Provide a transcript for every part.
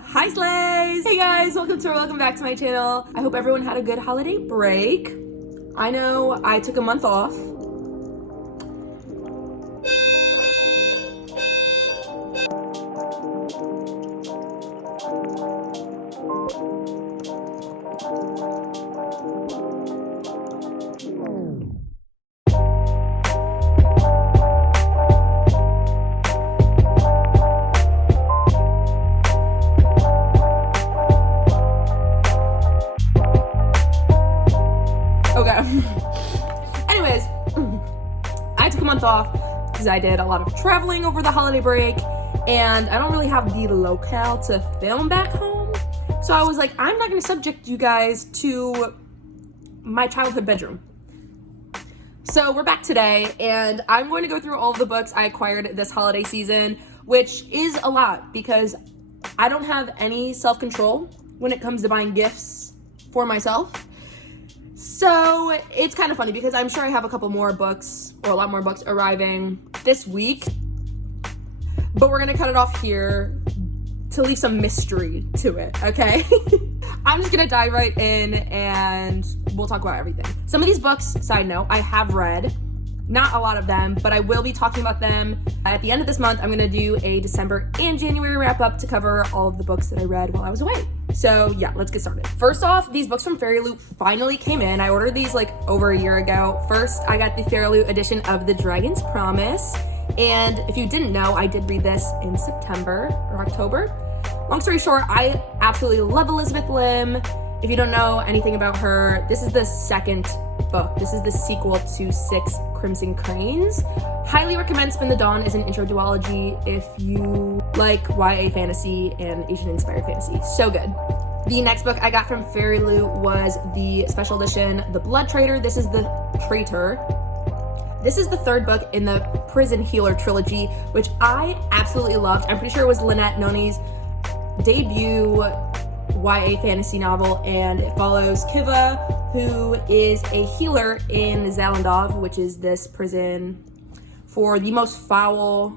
Hi Slays! Hey guys, welcome back to my channel. I hope everyone had a good holiday break. I know I took a month off. Okay. Anyways, I took a month off because I did a lot of traveling over the holiday break and I don't really have the locale to film back home. So I was like, I'm not gonna subject you guys to my childhood bedroom. So we're back today and I'm going to go through all of the books I acquired this holiday season, which is a lot because I don't have any self-control when it comes to buying gifts for myself. So it's kind of funny because I'm sure I have a couple more books or a lot more books arriving this week, but we're gonna cut it off here to leave some mystery to it, okay? I'm just gonna dive right in and we'll talk about everything. Some of these books, side note, I have read. Not a lot of them, but I will be talking about them. At the end of this month, I'm gonna do a December and January wrap up to cover all of the books that I read while I was away. So yeah, let's get started. First off, these books from Fairy Loot finally came in. I ordered these like over a year ago. First, I got the Fairy Loot edition of The Dragon's Promise. And if you didn't know, I did read this in September or October. Long story short, I absolutely love Elizabeth Lim. If you don't know anything about her, this is the second book. This is the sequel to 6 Crimson Cranes. Highly recommend Spin the Dawn as an intro duology if you like YA fantasy and Asian inspired fantasy. So good. The next book I got from Fairy Loot was the special edition, The Blood Traitor. This is the Traitor. This is the third book in the Prison Healer trilogy, which I absolutely loved. I'm pretty sure it was Lynette Noni's debut YA fantasy novel, and it follows Kiva, who is a healer in Zalendov, which is this prison for the most foul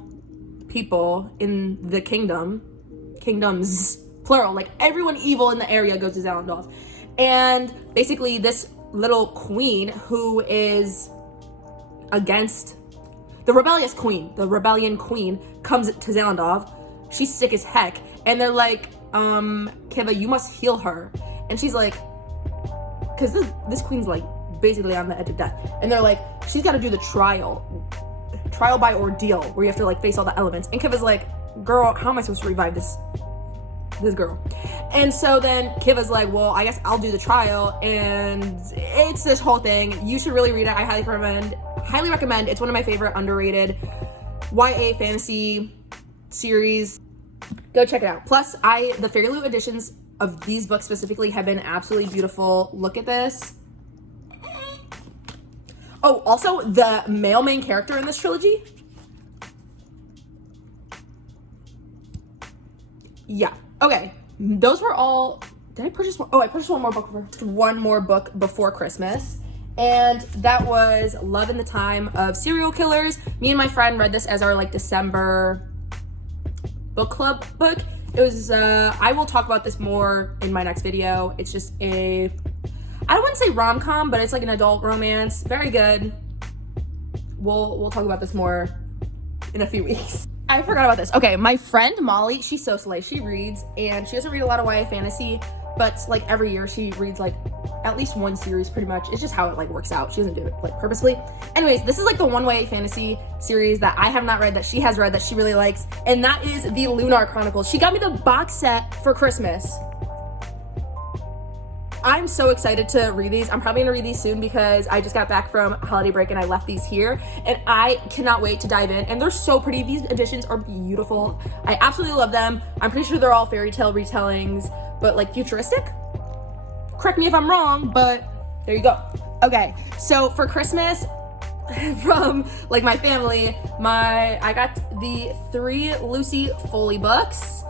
people in the kingdoms, plural, like everyone evil in the area goes to Zalendov. And basically this little queen who is against the rebellion queen comes to Zalendov. She's sick as heck, and they're like, Kiva, you must heal her. And she's like, because this queen's like basically on the edge of death, and they're like, she's got to do the trial by ordeal where you have to like face all the elements. And Kiva's like, girl, how am I supposed to revive this girl? And so then Kiva's like, well, I guess I'll do the trial. And it's this whole thing. You should really read it. I highly recommend. It's one of my favorite underrated YA fantasy series. Go check it out. Plus, the Fairy Loot editions of these books specifically have been absolutely beautiful. Look at this. Oh, also the male main character in this trilogy. Yeah. Okay. Those were all. Did I purchase one? Oh, I purchased one more book before Christmas. And that was Love in the Time of Serial Killers. Me and my friend read this as our like December book club book. It was I will talk about this more in my next video. It's just I wouldn't say rom-com, but it's like an adult romance. Very good. We'll talk about this more in a few weeks. I forgot about this. Okay, my friend Molly, she's so slay. She reads, and she doesn't read a lot of YA fantasy, but like every year she reads like at least one series pretty much. It's just how it like works out. She doesn't do it like purposely. Anyways, this is like the one YA fantasy series that I have not read that she has read that she really likes, and that is the Lunar Chronicles. She got me the box set for Christmas. I'm so excited to read these. I'm probably gonna read these soon because I just got back from holiday break and I left these here, and I cannot wait to dive in. And they're so pretty. These editions are beautiful. I absolutely love them. I'm pretty sure they're all fairy tale retellings, but like futuristic. Correct me if I'm wrong, but there you go. Okay, so for Christmas, from like my family, I got the 3 Lucy Foley books,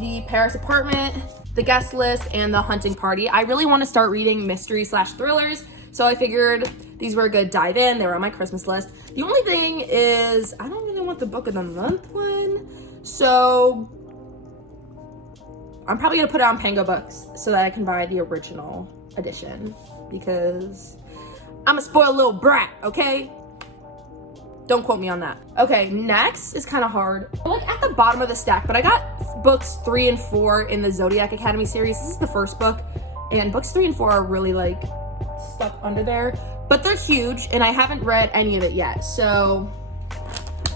the Paris Apartment, the Guest List, and the Hunting Party. I really want to start reading mystery/thrillers, so I figured these were a good dive in. They were on my Christmas list. The only thing is I don't really want the book of the month one, so I'm probably gonna put it on Pango Books so that I can buy the original edition, because I'm a spoiled little brat, okay? Don't quote me on that. Okay, next is kind of hard. I'm like at the bottom of the stack, but I got books 3 and 4 in the Zodiac Academy series. This is the first book, and books 3 and 4 are really like stuck under there, but they're huge, and I haven't read any of it yet, so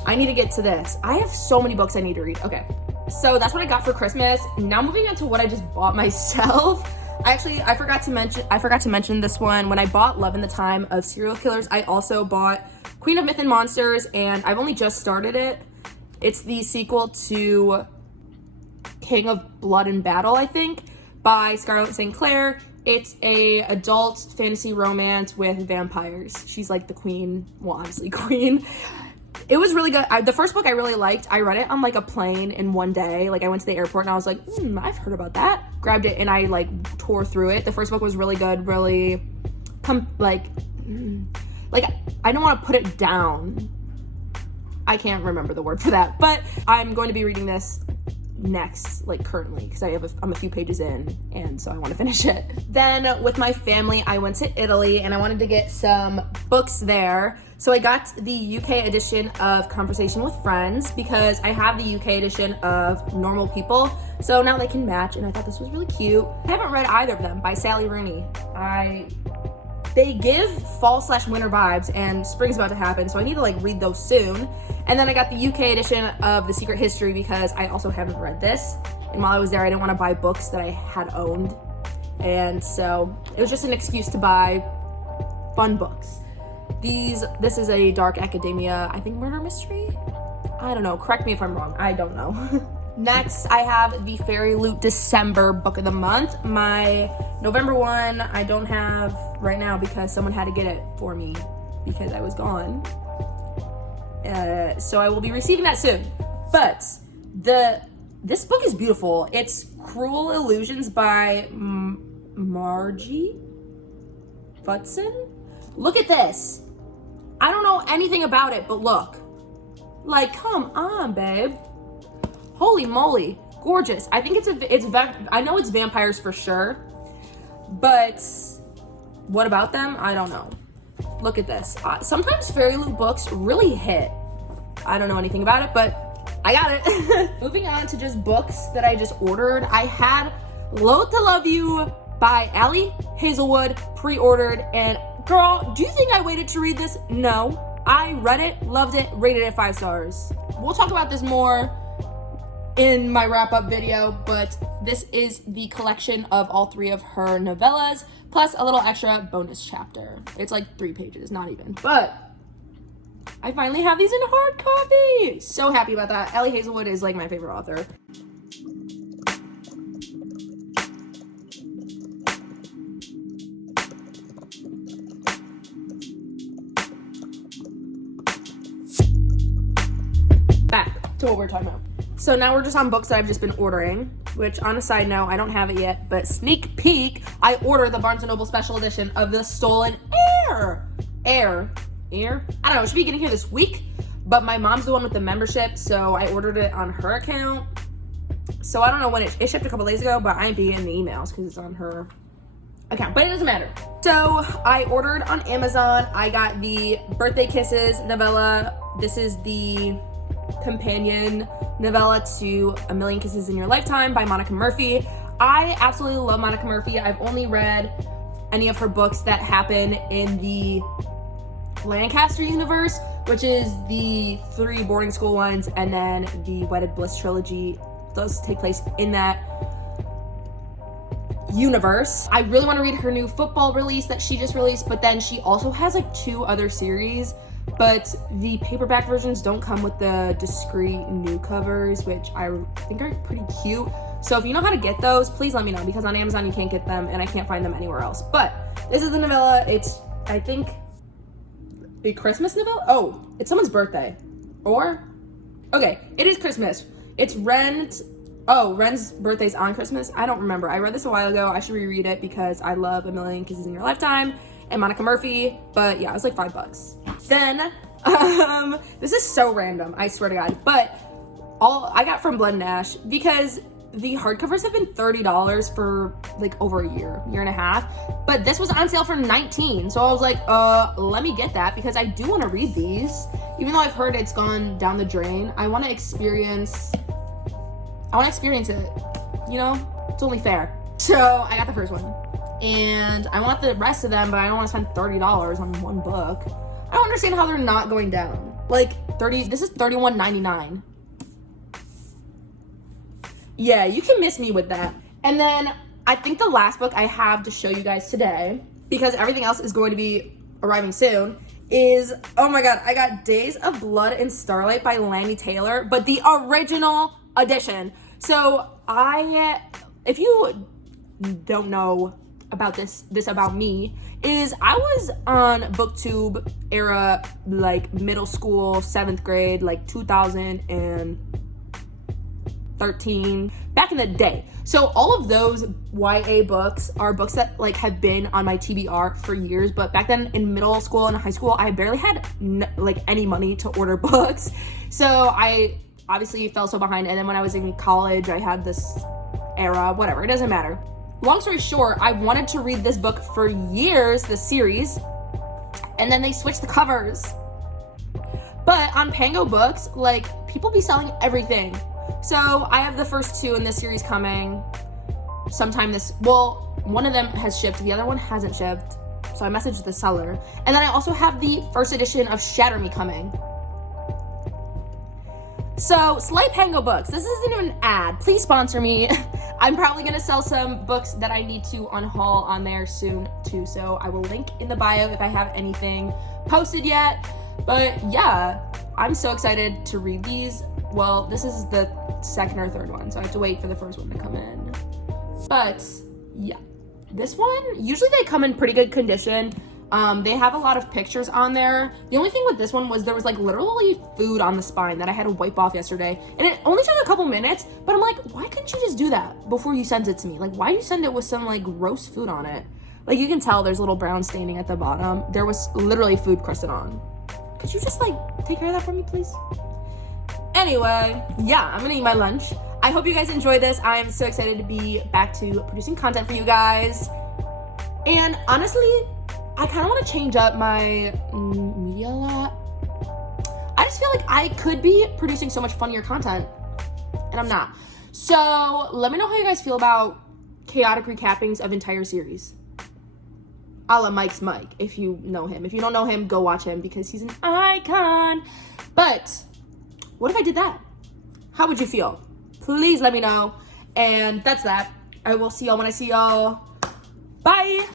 I need to get to this. I have so many books I need to read. Okay, so that's what I got for Christmas. Now moving on to what I just bought myself. I forgot to mention this one. When I bought Love in the Time of Serial Killers, I also bought Queen of Myth and Monsters, and I've only just started it. It's the sequel to King of Blood and Battle, I think, by Scarlett St. Clair. It's a adult fantasy romance with vampires. She's like the queen, well, honestly, queen. It was really good. The first book I really liked. I read it on like a plane in one day. Like I went to the airport and I was like, I've heard about that. Grabbed it and I like tore through it. The first book was really good, really like I don't want to put it down. I can't remember the word for that, but I'm going to be reading this next, like currently, because I'm a few pages in, and so I want to finish it. Then with my family, I went to Italy and I wanted to get some books there. So I got the UK edition of Conversation with Friends because I have the UK edition of Normal People. So now they can match, and I thought this was really cute. I haven't read either of them by Sally Rooney. They give fall/winter vibes, and spring's about to happen, so I need to like read those soon. And then I got the UK edition of The Secret History because I also haven't read this. And while I was there, I didn't want to buy books that I had owned. And so it was just an excuse to buy fun books. This is a dark academia, I think murder mystery? I don't know, correct me if I'm wrong, I don't know. Next, I have the Fairy Loot December book of the month. My November one, I don't have right now because someone had to get it for me because I was gone. So I will be receiving that soon. But this book is beautiful. It's Cruel Illusions by Margie Futson. Look at this. I don't know anything about it, but look. Like, come on, babe. Holy moly, gorgeous. I think I know it's vampires for sure, but what about them? I don't know. Look at this. Sometimes Fairy Loot books really hit. I don't know anything about it, but I got it. Moving on to just books that I just ordered. I had Loathe to Love You by Ali Hazelwood pre-ordered, and girl, do you think I waited to read this? No. I read it, loved it, rated it 5 stars. We'll talk about this more in my wrap-up video, but this is the collection of all 3 of her novellas, plus a little extra bonus chapter. It's like 3 pages, not even. But I finally have these in hard copy. So happy about that. Ali Hazelwood is like my favorite author. Back to what we're talking about. So now we're just on books that I've just been ordering, which on a side note, I don't have it yet, but sneak peek, I ordered the Barnes & Noble special edition of The Stolen Heir. I don't know, it should be getting here this week, but my mom's the one with the membership, so I ordered it on her account. So I don't know when it shipped a couple days ago, but I ain't be getting the emails because it's on her account, but it doesn't matter. So I ordered on Amazon. I got the Birthday Kisses novella. This is the companion novella to A Million Kisses in Your Lifetime by Monica Murphy. I absolutely love Monica Murphy. I've only read any of her books that happen in the Lancaster universe, which is the 3 boarding school ones, and then the Wedded Bliss trilogy does take place in that universe. I really want to read her new football release that she just released, but then she also has like 2 other series, but the paperback versions don't come with the discreet new covers, which I think are pretty cute. So if you know how to get those, please let me know, because on Amazon you can't get them and I can't find them anywhere else. But this is the novella. It's, I think, a Christmas novella? Oh, it's someone's birthday. Or? Okay, it is Christmas. It's Ren's birthday's on Christmas. I don't remember. I read this a while ago. I should reread it because I love A Million Kisses in Your Lifetime and Monica Murphy. But yeah, it was like $5. Then, this is so random, I swear to God. But I got From Blood and Ash because the hardcovers have been $30 for like over a year and a half, but this was on sale for $19. So I was like, let me get that because I do want to read these. Even though I've heard it's gone down the drain, I want to experience it, you know? It's only fair. So I got the first one. And I want the rest of them, but I don't want to spend $30 on one book. I don't understand how they're not going down. Like this is $31.99. Yeah, you can miss me with that. And then I think the last book I have to show you guys today, because everything else is going to be arriving soon, is, oh my god, I got Days of Blood and Starlight by Laini Taylor, but the original edition. So if you don't know about this about me, is I was on BookTube era, like middle school, 7th grade, like 2013, back in the day. So all of those YA books are books that like have been on my TBR for years, but back then in middle school and high school, I barely had like any money to order books. So I obviously fell so behind. And then when I was in college, I had this era, whatever, it doesn't matter. Long story short, I wanted to read this book for years, the series, and then they switched the covers. But on Pango Books, like, people be selling everything. So I have the first 2 in this series coming sometime one of them has shipped, the other one hasn't shipped. So I messaged the seller. And then I also have the first edition of Shatter Me coming. So, Slay Pango Books. This isn't even an ad. Please sponsor me. I'm probably going to sell some books that I need to unhaul on there soon, too. So, I will link in the bio if I have anything posted yet. But, yeah, I'm so excited to read these. Well, this is the second or third one, so I have to wait for the first one to come in. But, yeah. This one, usually they come in pretty good condition. They have a lot of pictures on there. The only thing with this one was there was like literally food on the spine that I had to wipe off yesterday. And it only took a couple minutes, but I'm like, why couldn't you just do that before you sent it to me? Like, why do you send it with some like gross food on it? Like, you can tell there's a little brown staining at the bottom. There was literally food crusted on. Could you just like take care of that for me, please? Anyway, yeah, I'm gonna eat my lunch. I hope you guys enjoyed this. I'm so excited to be back to producing content for you guys. And honestly, I kind of want to change up my media a lot. I just feel like I could be producing so much funnier content, and I'm not. So let me know how you guys feel about chaotic recappings of entire series. A la Mike's Mike, if you know him. If you don't know him, go watch him because he's an icon. But what if I did that? How would you feel? Please let me know. And that's that. I will see y'all when I see y'all. Bye.